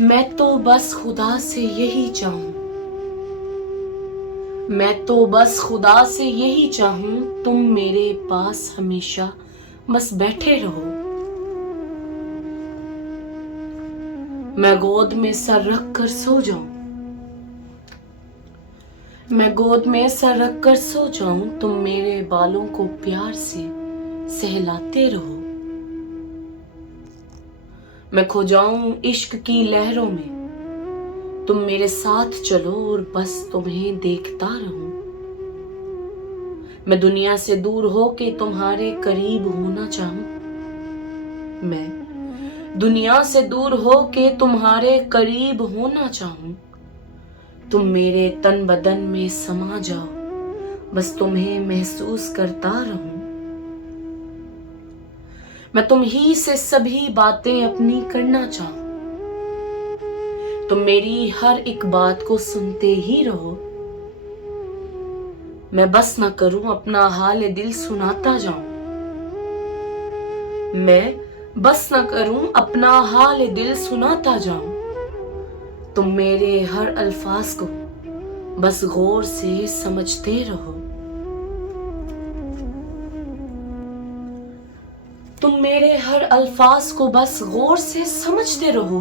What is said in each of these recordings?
मैं तो बस खुदा से यही चाहूं, मैं तो बस खुदा से यही चाहूं, तुम मेरे पास हमेशा बस बैठे रहो। मैं गोद में सर रख कर सो जाऊं, मैं गोद में सर रख कर सो जाऊं, तुम मेरे बालों को प्यार से सहलाते रहो। मैं खो जाऊं इश्क की लहरों में, तुम मेरे साथ चलो और बस तुम्हें देखता रहूं। मैं दुनिया से दूर होके तुम्हारे करीब होना चाहूं, मैं दुनिया से दूर होके तुम्हारे करीब होना चाहूं। तुम मेरे तन बदन में समा जाओ, बस तुम्हें महसूस करता रहूं। मैं तुम ही से सभी बातें अपनी करना चाहूं, तुम मेरी हर एक बात को सुनते ही रहो। मैं बस ना करूं अपना हाल दिल सुनाता जाऊं, मैं बस ना करूं अपना हाल दिल सुनाता जाऊं। तुम मेरे हर अल्फाज को बस गौर से समझते रहो, तुम मेरे हर अल्फाज को बस गौर से समझते रहो।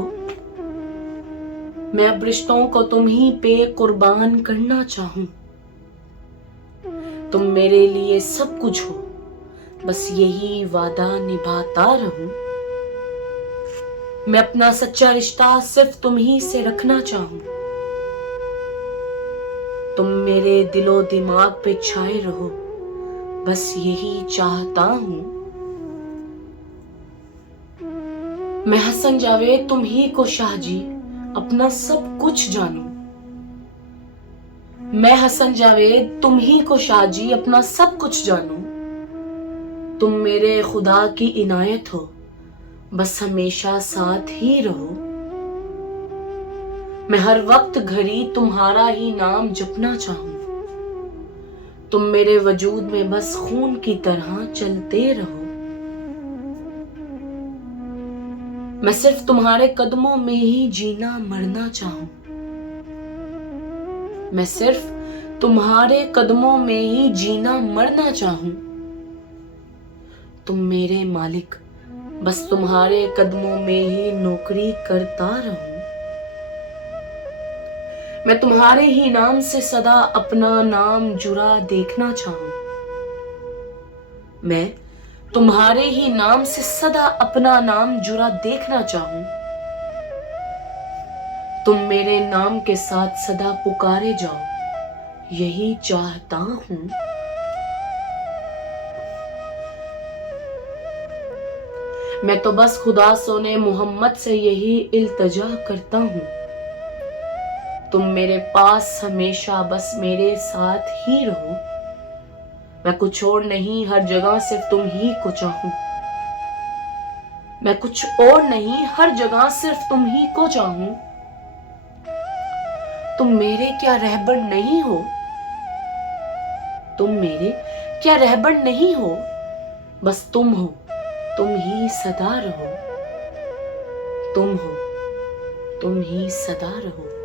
मैं अब रिश्तों को तुम ही पे कुर्बान करना चाहूं, तुम मेरे लिए सब कुछ हो, बस यही वादा निभाता रहूं। मैं अपना सच्चा रिश्ता सिर्फ तुम ही से रखना चाहूं, तुम मेरे दिलो दिमाग पे छाए रहो, बस यही चाहता हूं। मैं हसन जावेद तुम ही को शाहजी अपना सब कुछ जानूं, मैं हसन जावेद तुम ही को शाहजी अपना सब कुछ जानूं। तुम मेरे खुदा की इनायत हो, बस हमेशा साथ ही रहो। मैं हर वक्त घड़ी तुम्हारा ही नाम जपना चाहूं, तुम मेरे वजूद में बस खून की तरह चलते रहो। मैं सिर्फ तुम्हारे कदमों में ही जीना मरना चाहूं, मैं सिर्फ तुम्हारे कदमों में ही जीना मरना चाहूं। तुम मेरे मालिक, बस तुम्हारे कदमों में ही नौकरी करता रहूं। मैं तुम्हारे ही नाम से सदा अपना नाम जुड़ा देखना चाहूं, मैं तुम्हारे ही नाम से सदा अपना नाम जुड़ा देखना चाहूं। तुम मेरे नाम के साथ सदा पुकारे जाओ, यही चाहता हूं। मैं तो बस खुदा सोने मोहम्मद से यही इल्तजा करता हूं, तुम मेरे पास हमेशा बस मेरे साथ ही रहो। मैं कुछ और नहीं, हर जगह सिर्फ तुम ही को चाहूं, मैं कुछ और नहीं, हर जगह सिर्फ तुम ही को चाहूं। तुम मेरे क्या रहबर नहीं हो, तुम मेरे क्या रहबर नहीं हो, बस तुम हो, तुम ही सदा रहो, तुम हो, तुम ही सदा रहो।